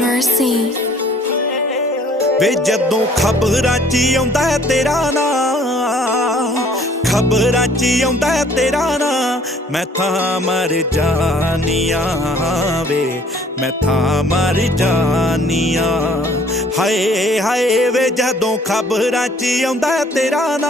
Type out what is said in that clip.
Mercy ਵੇ ਜਦੋਂ ਖਬਰਾਂ 'ਚ ਹੀ ਆਉਂਦਾ ਹੈ ਤੇਰਾ ਨਾਂ, ਖਬਰਾਂ 'ਚ ਹੀ ਆਉਂਦਾ ਹੈ ਤੇਰਾ ਨਾਂ, ਮੈਂ ਤਾਂ ਮਰ ਜਾਨੀਆਂ ਵੇ, ਮੈਂ ਤਾਂ ਮਰ ਜਾਨੀਆਂ। ਹਾਏ ਹਾਏ ਵੇ ਜਦੋਂ ਖਬਰਾਂ 'ਚ ਹੀ ਆਉਂਦਾ ਹੈ ਤੇਰਾ ਨਾਂ।